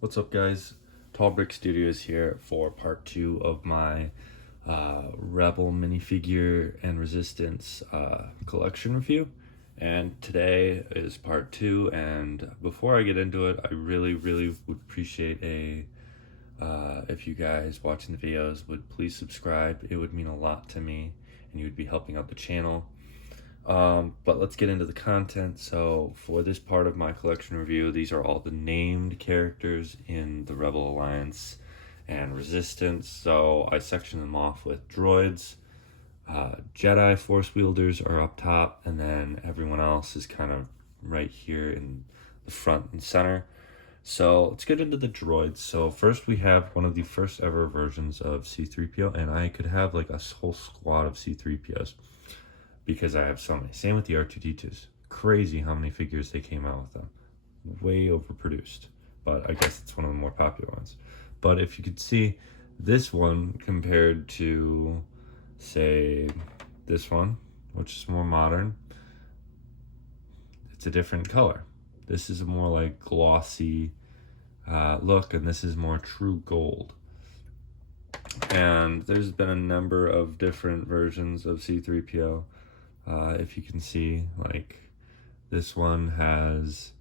What's up, guys? Tall Brick Studios here for part 2 of my Rebel minifigure and Resistance collection review. And today is part 2, and before I get into it, I really would appreciate if you guys watching the videos would please subscribe. It would mean a lot to me, and you would be helping out the channel. But let's get into the content. So for this part of my collection review, these are all the named characters in the Rebel Alliance and Resistance. So I sectioned them off with droids, Jedi Force wielders are up top, and then everyone else is kind of right here in the front and center. So let's get into the droids. So first we have one of the first ever versions of C-3PO, and I could have like a whole squad of C-3POs because I have so many. Same with the R2-D2s. Crazy how many figures they came out with them. Way overproduced, but I guess it's one of the more popular ones. But if you could see this one compared to, say, this one, which is more modern, it's a different color. This is a more like glossy look, and this is more true gold. And there's been a number of different versions of C-3PO. If you can see, like this one has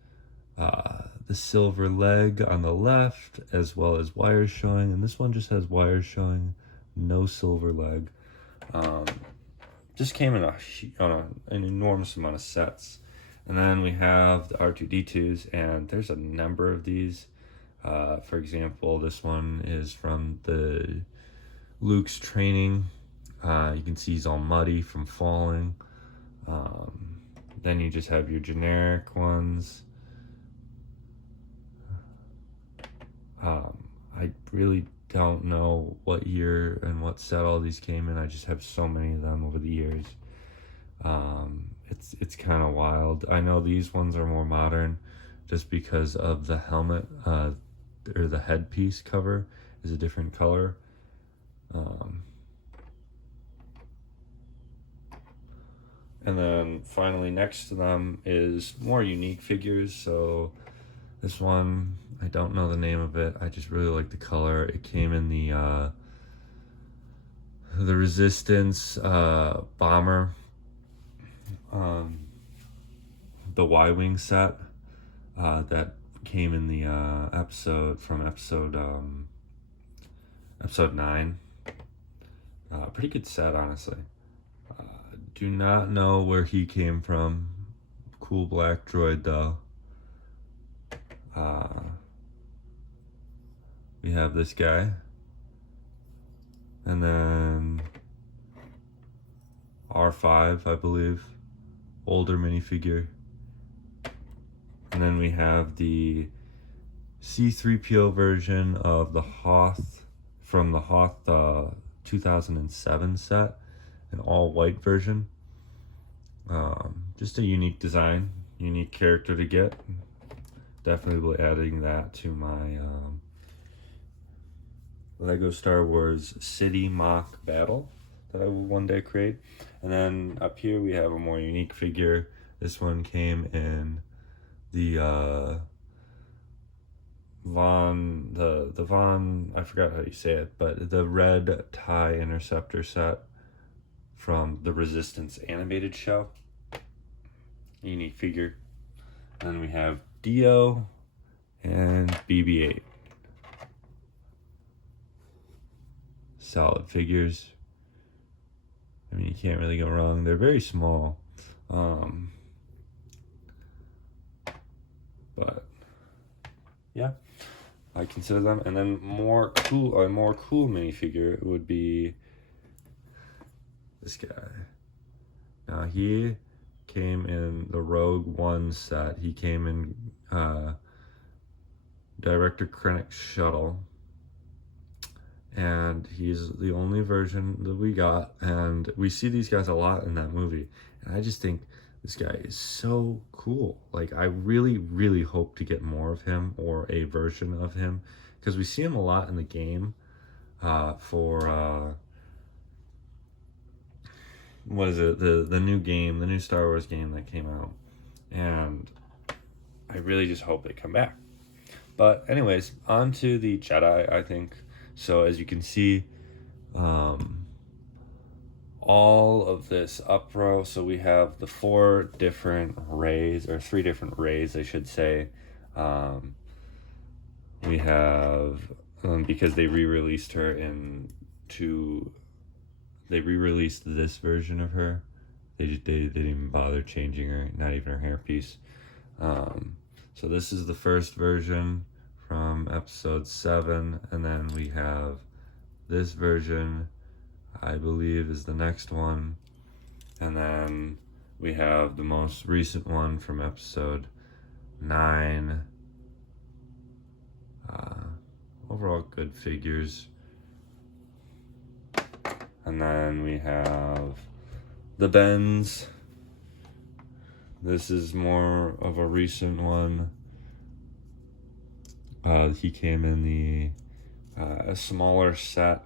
the silver leg on the left as well as wires showing, and this one just has wires showing, no silver leg. Just came in an enormous amount of sets. And then we have the R2-D2s, and there's a number of these. For example, this one is from the Luke's training. You can see he's all muddy from falling. Then you just have your generic ones. I really don't know what year and what set all these came in. I just have so many of them over the years. It's kind of wild. I know these ones are more modern just because of the helmet, or the headpiece cover is a different color. And then finally next to them is more unique figures. So this one, I don't know the name of it. I just really like the color. It came in the Resistance bomber, the Y-Wing set that came in the episode 9. Pretty good set, honestly. Do not know where he came from. Cool black droid though. We have this guy, and then R5, I believe, older minifigure. And then we have the C-3PO version of the Hoth from the Hoth 2007 set, an all white version. Just a unique design, unique character to get. Definitely will be adding that to my Lego Star Wars City mock battle that I will one day create. And then up here we have a more unique figure. This one came in the Von, I forgot how you say it, but the red TIE Interceptor set from the Resistance animated show. Unique figure. Then we have Dio and BB-8. Solid figures. I mean, you can't really go wrong. They're very small. But yeah, I consider them. And then a more cool minifigure would be this guy. Now he came in the Rogue One set. He came in Director Krennic's shuttle, and he's the only version that we got, and we see these guys a lot in that movie, and I just think this guy is so cool. Like, I really hope to get more of him, or a version of him, because we see him a lot in the game for what is it, the new game, the new Star Wars game that came out, and I really just hope they come back. But anyways, on to the Jedi, I think. So as you can see, all of this up row, so we have the 4 different Reys, or 3 different Reys, I should say. We have, because they re-released her they re-released this version of her. They didn't even bother changing her, not even her hairpiece. So this is the first version from episode 7, and then we have this version, I believe, is the next one, and then we have the most recent one from episode 9. Overall good figures. And then we have the Bens. This is more of a recent one. He came in the a smaller set,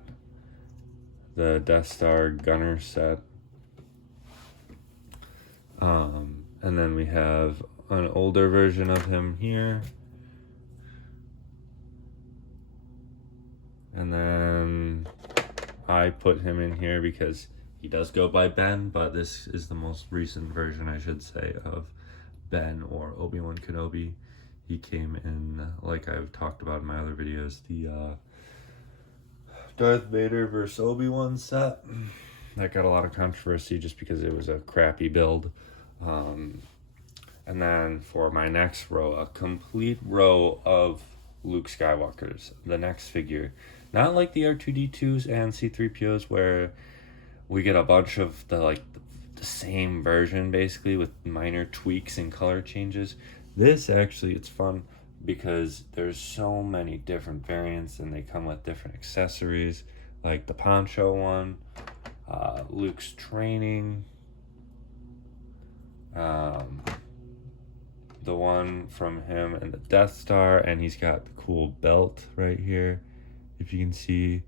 the Death Star Gunner set. And then we have an older version of him here. And then I put him in here because he does go by Ben, but this is the most recent version, I should say, of Ben, or Obi-Wan Kenobi. He came in, like I've talked about in my other videos, the Darth Vader versus Obi-Wan set. That got a lot of controversy just because it was a crappy build. And then for my next row, a complete row of Luke Skywalkers, the next figure. Not like the R2-D2s and C-3POs where we get a bunch of the same version basically with minor tweaks and color changes. This actually, it's fun because there's so many different variants and they come with different accessories, like the poncho one, Luke's training, the one from him and the Death Star, and he's got the cool belt right here, if you can see,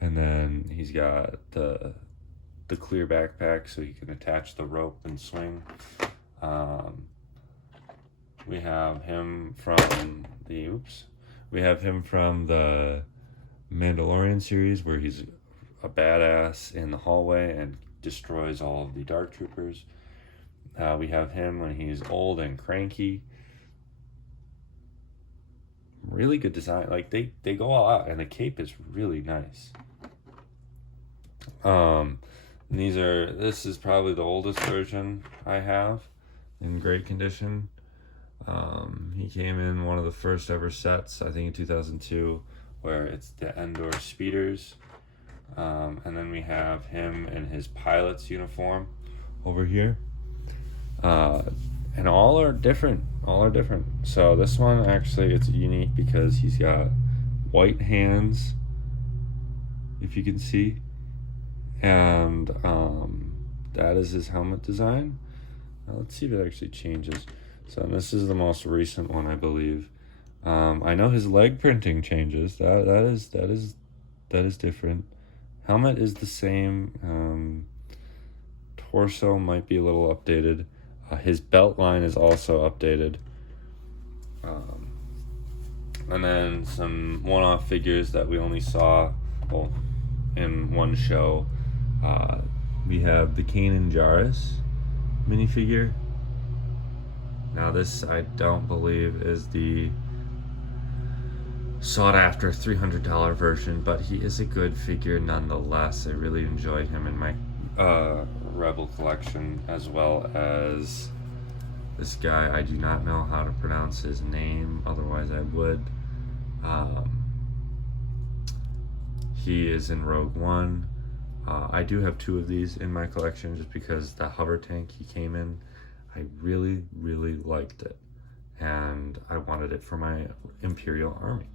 and then he's got the clear backpack so he can attach the rope and swing. We have him from the Mandalorian series where he's a badass in the hallway and destroys all of the Dark Troopers. We have him when he's old and cranky. Really good design. Like they go all out, and the cape is really nice. This is probably the oldest version I have in great condition. He came in one of the first ever sets, I think in 2002, where it's the Endor speeders. And then we have him in his pilot's uniform over here. And all are different. So this one, actually, it's unique because he's got white hands, if you can see. And that is his helmet design. Now let's see if it actually changes. So this is the most recent one, I believe. I know his leg printing changes. That is different. Helmet is the same. Torso might be a little updated. His belt line is also updated. And then some one-off figures that we only saw in one show. We have the Kanan Jarrus minifigure. Now this, I don't believe, is the sought-after $300 version, but he is a good figure nonetheless. I really enjoy him in my Rebel collection, as well as this guy. I do not know how to pronounce his name, otherwise I would. He is in Rogue One. I do have 2 of these in my collection just because the hover tank he came in, I really liked it, and I wanted it for my Imperial Army.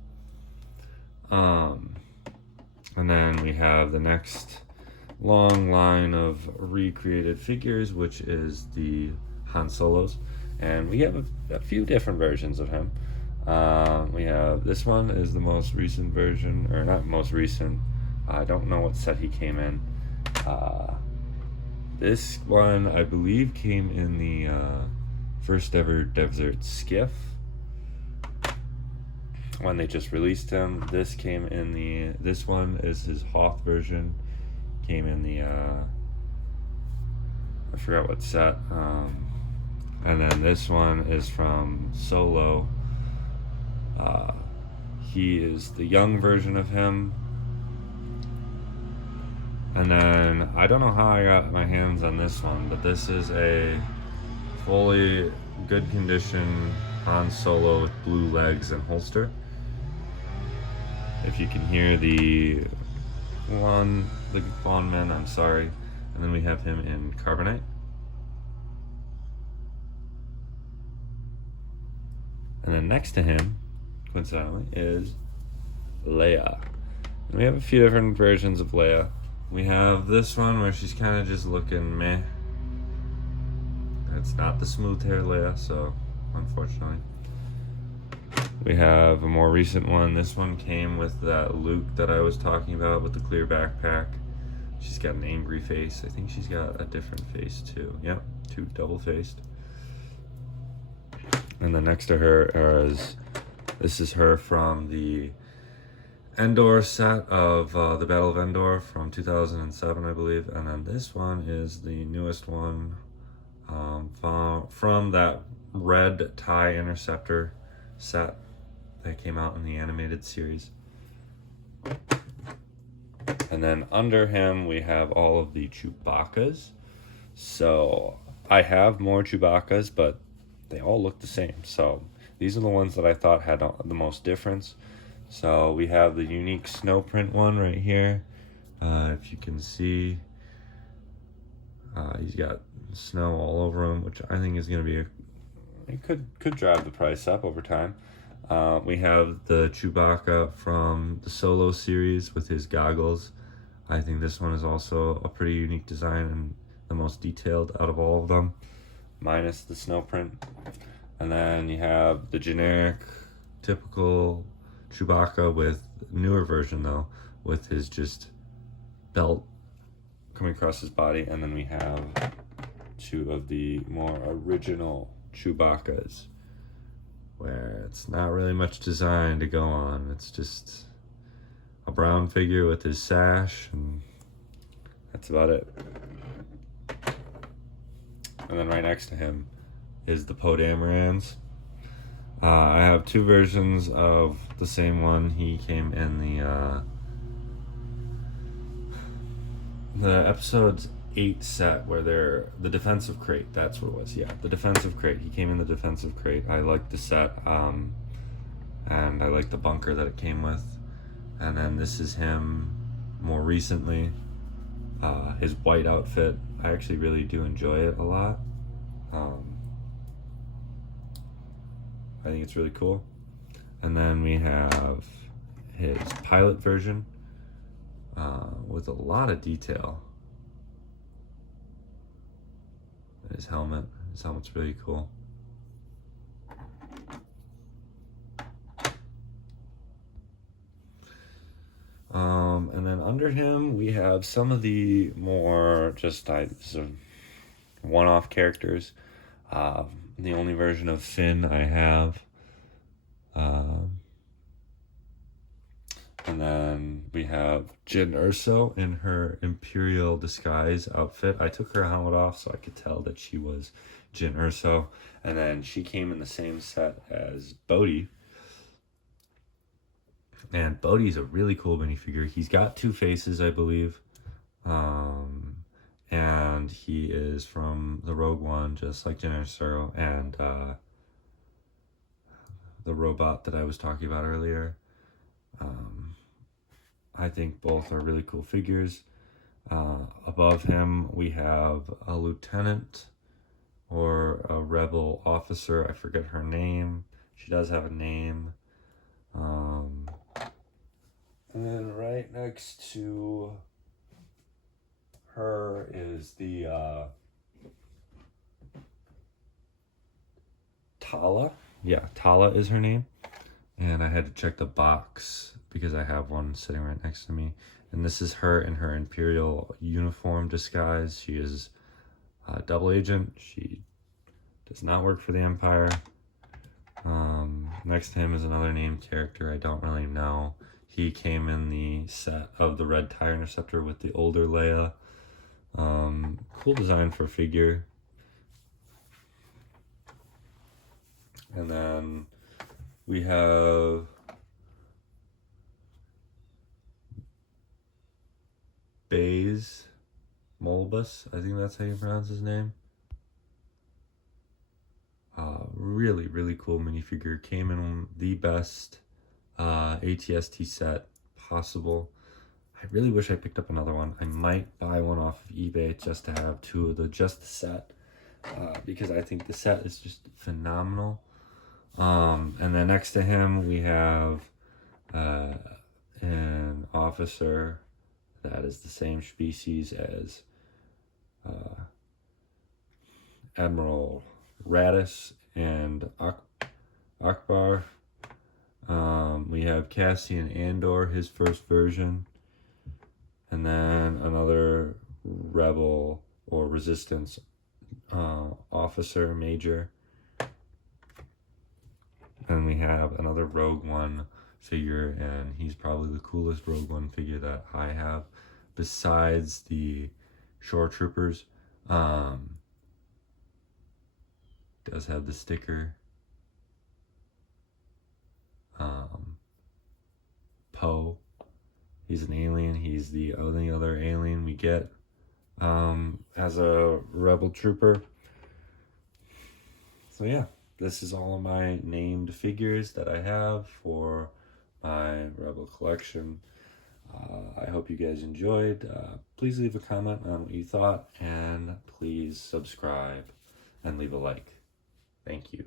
And then we have the next long line of recreated figures, which is the Han Solos, and we have a few different versions of him. We have, this one is the most recent version, or not most recent, I don't know what set he came in. This one, I believe, came in the first ever Desert Skiff. when they just released him. This came in the, this one is his Hoth version. Came in the, I forgot what set. And then this one is from Solo. He is the young version of him. And then, I don't know how I got my hands on this one, but this is a fully good condition Han Solo with blue legs and holster. If you can hear the Von Men, I'm sorry. And then we have him in carbonite. And then next to him, coincidentally, is Leia. And we have a few different versions of Leia. We have this one where she's kind of just looking meh. It's not the smooth hair Leia, so unfortunately. We have a more recent one. This one came with that Luke that I was talking about with the clear backpack. She's got an angry face. I think she's got a different face too. Yep, two double-faced. And then next to her this is her from the Endor set of the Battle of Endor from 2007, I believe. And then this one is the newest one from that red TIE Interceptor set that came out in the animated series. And then under him, we have all of the Chewbacca's. So I have more Chewbacca's, but they all look the same. So these are the ones that I thought had the most difference. So we have the unique snow print one right here. If you can see, he's got snow all over him, which I think is going to be it could drive the price up over time. We have the Chewbacca from the Solo series with his goggles. I think this one is also a pretty unique design and the most detailed out of all of them, minus the snow print. And then you have the generic, typical Chewbacca with newer version though, with his just belt coming across his body. And then we have two of the more original Chewbaccas, where it's not really much design to go on. It's just a brown figure with his sash, and that's about it. And then right next to him is the Poe Damerons. I have two versions of the same one. He came in the episodes 8 set where they're the defensive crate. That's what it was. Yeah, the defensive crate. He came in the defensive crate. I liked the set, and I liked the bunker that it came with. And then this is him more recently. His white outfit. I actually really do enjoy it a lot. I think it's really cool. And then we have his pilot version with a lot of detail. His helmet's really cool. And then under him we have some of the more just sort of one-off characters. The only version of Finn I have. And then we have Jyn Erso in her Imperial disguise outfit. I took her helmet off so I could tell that she was Jyn Erso. And then she came in the same set as Bodhi. And Bodhi's a really cool minifigure. He's got two faces, I believe. And he is from the Rogue One, just like Jyn Erso and the robot that I was talking about earlier. I think both are really cool figures. Above him, we have a lieutenant or a rebel officer. I forget her name. She does have a name. And then right next to her is the Tala. Yeah, Tala is her name. And I had to check the box because I have one sitting right next to me. And this is her in her Imperial uniform disguise. She is a double agent. She does not work for the Empire. Next to him is another named character I don't really know. He came in the set of the Red TIE Interceptor with the older Leia. Cool design for a figure. And then we have Baze Molbus, I think that's how you pronounce his name. Really, really cool minifigure. Came in the best ATST set possible. I really wish I picked up another one. I might buy one off of eBay just to have two of just the set, because I think the set is just phenomenal. And then next to him we have an officer that is the same species as Admiral Raddus and Akbar. We have Cassian Andor, his first version, and then another rebel or resistance officer major. Then we have another Rogue One figure, and he's probably the coolest Rogue One figure that I have, besides the Shore Troopers. Does have the sticker. Poe, he's an alien. He's the only other alien we get as a rebel trooper. So yeah, this is all of my named figures that I have for my rebel collection. I hope you guys enjoyed. Please leave a comment on what you thought, and please subscribe and leave a like. Thank you.